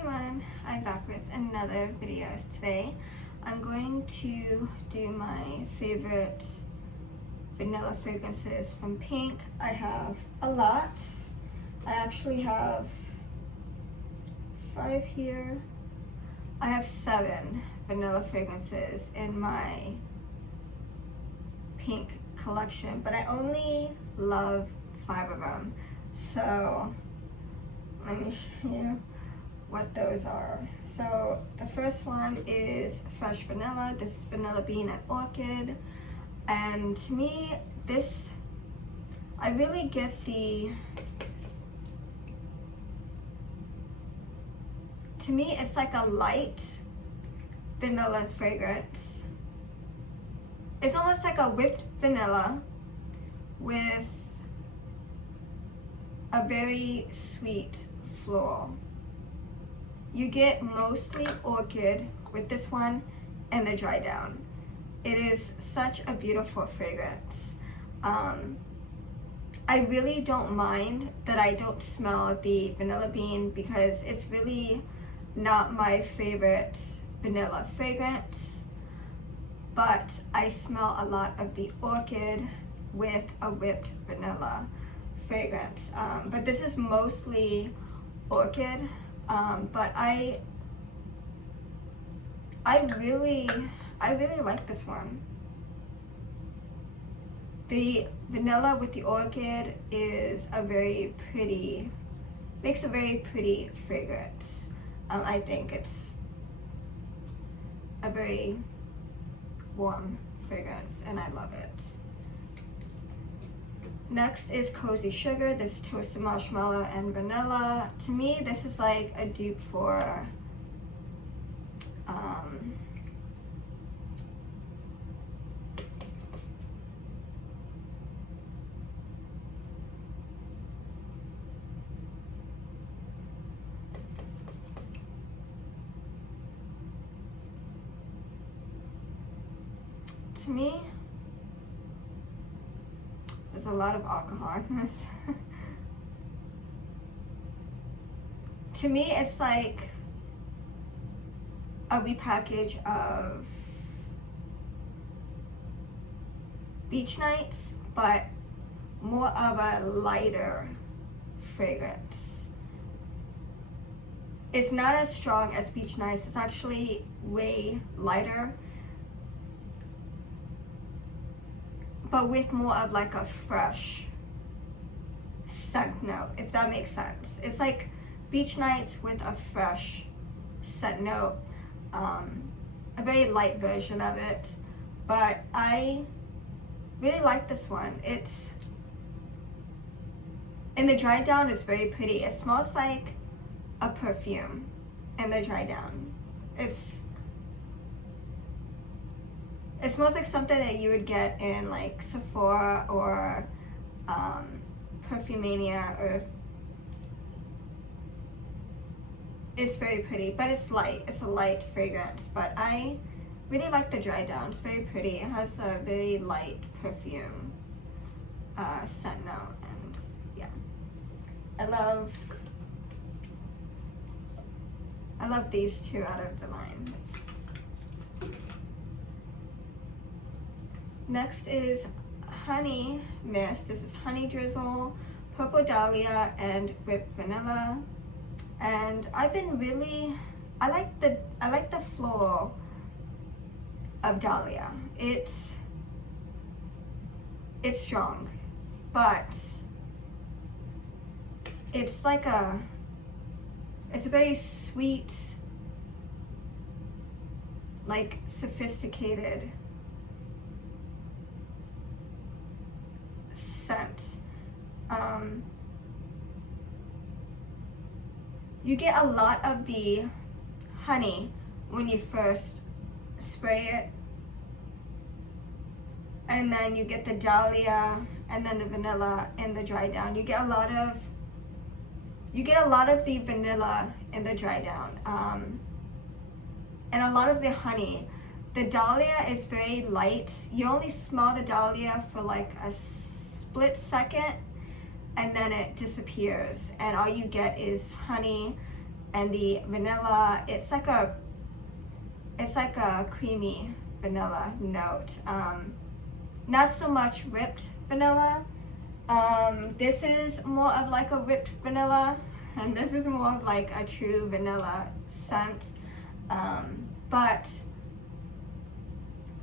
everyone, I'm back with another video today. I'm going to do my favorite vanilla fragrances from Pink. I have a lot. I actually have 5 here. I have 7 vanilla fragrances in my Pink collection, but I only love 5 of them. So let me show you what those are. So the first one is Fresh Vanilla. This is Vanilla Bean and Orchid. And to me, I really get to me, it's like a light vanilla fragrance. It's almost like a whipped vanilla with a very sweet floral. You get mostly orchid with this one and the dry down. It is such a beautiful fragrance. I really don't mind that I don't smell the vanilla bean because it's really not my favorite vanilla fragrance, but I smell a lot of the orchid with a whipped vanilla fragrance. But this is mostly orchid. But I really like this one. The vanilla with the orchid is makes a very pretty fragrance. I think it's a very warm fragrance and I love it. Next is Cozy Sugar. This is toasted marshmallow and vanilla. To me, this is like a dupe for to me, there's a lot of alcohol in this. To me, it's like a repackage of Beach Nights, but more of a lighter fragrance. It's not as strong as Beach Nights. It's actually way lighter, but with more of like a fresh scent note, if that makes sense. It's like Beach Nights with a fresh scent note, a very light version of it, but I really like this one. In the dry down, it's very pretty. It smells like a perfume in the dry down. It smells like something that you would get in like Sephora or Perfumania, or it's very pretty, but it's light. It's a light fragrance, but I really like the dry down. It's very pretty. It has a very light perfume scent note, and yeah, I love these two out of the line. Next is Honey Mist. This is Honey Drizzle, Purple Dahlia, and Whipped Vanilla. And I like the floral of Dahlia. It's strong, but it's a very sweet, like sophisticated scent. You get a lot of the honey when you first spray it, and then you get the dahlia and then the vanilla in the dry down. You get a lot of the vanilla in the dry down, and a lot of the honey. The dahlia is very light. You only smell the dahlia for like a split second, and then it disappears, and all you get is honey And the vanilla, it's like a creamy vanilla note. Not so much whipped vanilla. This is more of like a whipped vanilla, and this is more of like a true vanilla scent. But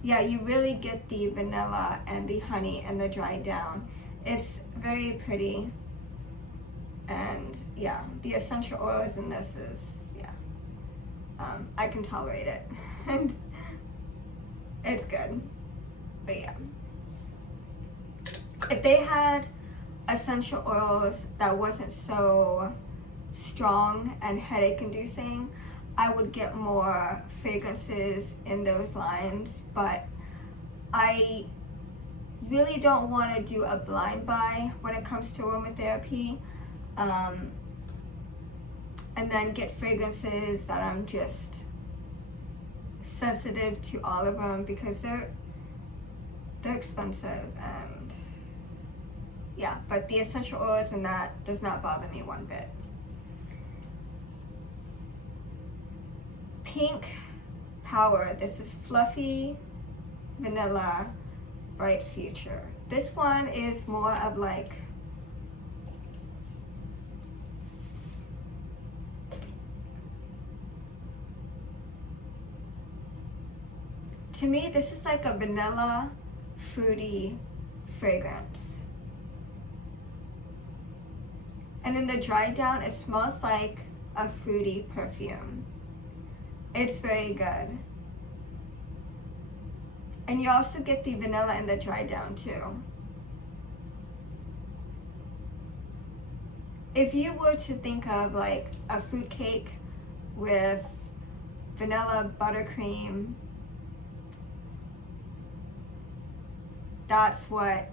yeah, you really get the vanilla and the honey and the dry down. It's very pretty. And yeah, the essential oils in this is, yeah, I can tolerate it. And it's good. But yeah, if they had essential oils that wasn't so strong and headache inducing, I would get more fragrances in those lines. But I really don't want to do a blind buy when it comes to aromatherapy, and then get fragrances that I'm just sensitive to all of them, because they're expensive. And yeah, but the essential oils in that does not bother me one bit. Pink Power, this is Fluffy Vanilla Bright Future. This one is more of like, to me, this is like a vanilla fruity fragrance. And in the dry down, it smells like a fruity perfume. It's very good. And you also get the vanilla in the dry down too. If you were to think of like a fruit cake with vanilla buttercream, that's what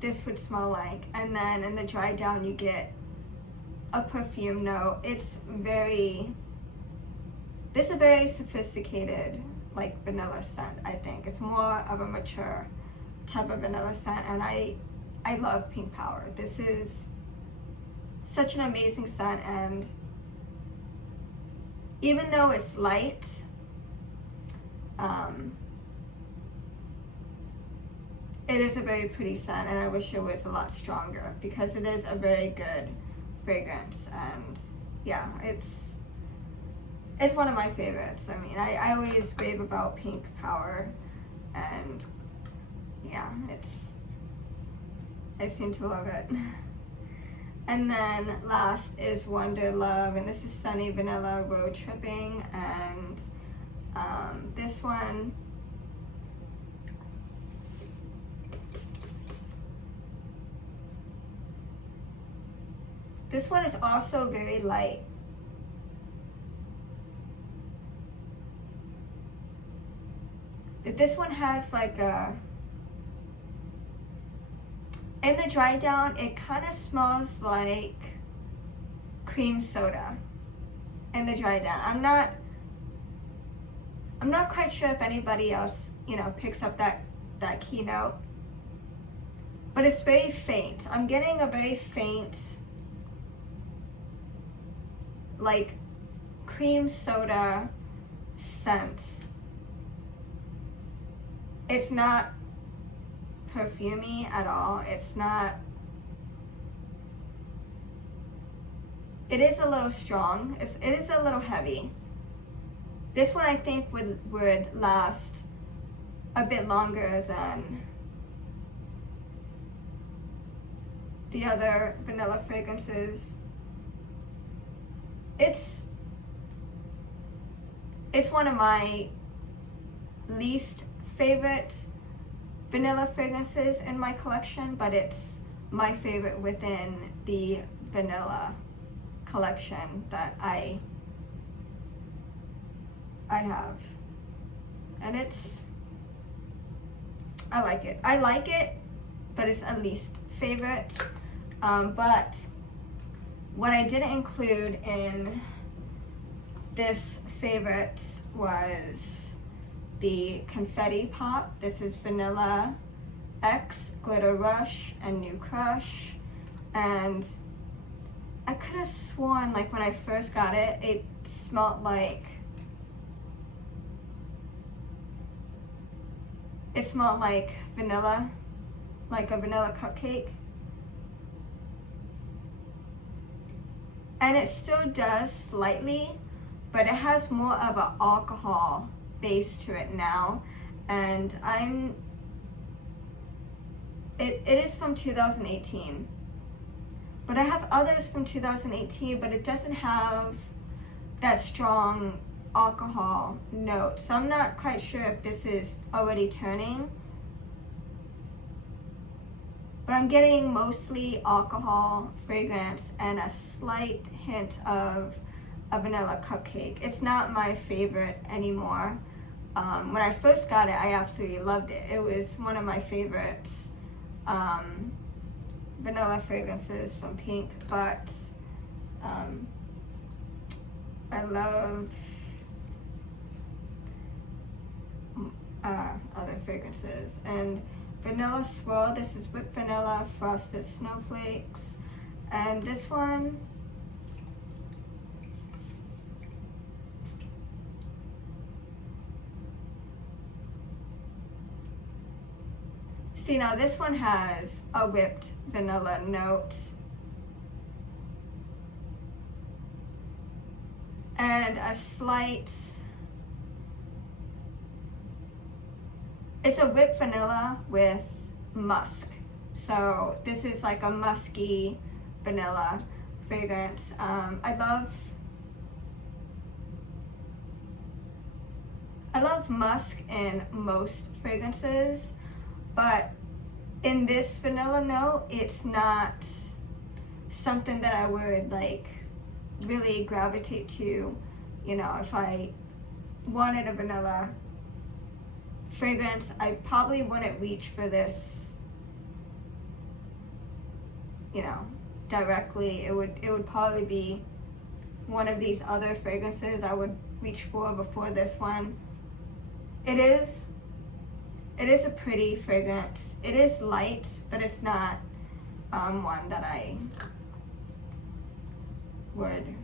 this would smell like. And then in the dry down, you get a perfume note. This is a very sophisticated like vanilla scent. I think it's more of a mature type of vanilla scent, and I love Pink Power. This is such an amazing scent, and even though it's light, it is a very pretty scent, and I wish it was a lot stronger, because it is a very good fragrance. And yeah, it's one of my favorites. I mean, I always rave about Pink Power, and yeah, I seem to love it. And then last is Wonder Love, and this is Sunny Vanilla Road Tripping. And this one, is also very light. But this one has like in the dry down, it kind of smells like cream soda in the dry down. I'm not quite sure if anybody else, picks up that keynote, but it's very faint. I'm getting a very faint, like cream soda scent. It's not perfumey at all. It's not. It is a little strong. It is a little heavy. This one I think would last a bit longer than the other vanilla fragrances. It's one of my least favorite vanilla fragrances in my collection, but it's my favorite within the vanilla collection that I have. And I like it, but it's a least favorite. But what I didn't include in this favorite was the Confetti Pop. This is Vanilla X, Glitter Rush, and New Crush. And I could have sworn like when I first got it, it smelled like vanilla, like a vanilla cupcake. And it still does slightly, but it has more of an alcohol base to it now. And it is from 2018. But I have others from 2018, but it doesn't have that strong alcohol note. So I'm not quite sure if this is already turning. But I'm getting mostly alcohol, fragrance, and a slight hint of a vanilla cupcake. It's not my favorite anymore. When I first got it, I absolutely loved it. It was one of my favorites vanilla fragrances from Pink, but I love other fragrances. And Vanilla Swirl, this is whipped vanilla, frosted snowflakes. And this one, see now this one has a whipped vanilla note. And a slight, it's a whipped vanilla with musk. So this is like a musky vanilla fragrance. I love musk in most fragrances, but in this vanilla note, it's not something that I would like really gravitate to. You know, if I wanted a vanilla fragrance, I probably wouldn't reach for this, you know, directly. It would probably be one of these other fragrances I would reach for before this one. It is a pretty fragrance. It is light, but it's not one that I would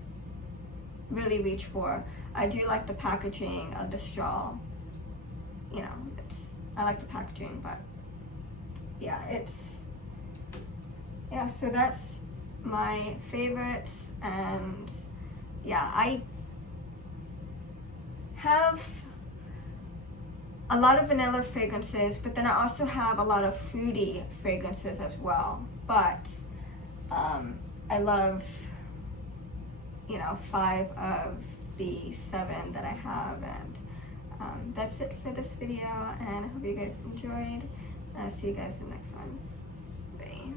really reach for. I do like the packaging of the straw. You know, I like the packaging, but yeah, so that's my favorites. And yeah, I have a lot of vanilla fragrances, but then I also have a lot of fruity fragrances as well. But I love, you know, 5 of the 7 that I have, and that's it for this video, and I hope you guys enjoyed. I'll see you guys in the next one. Bye.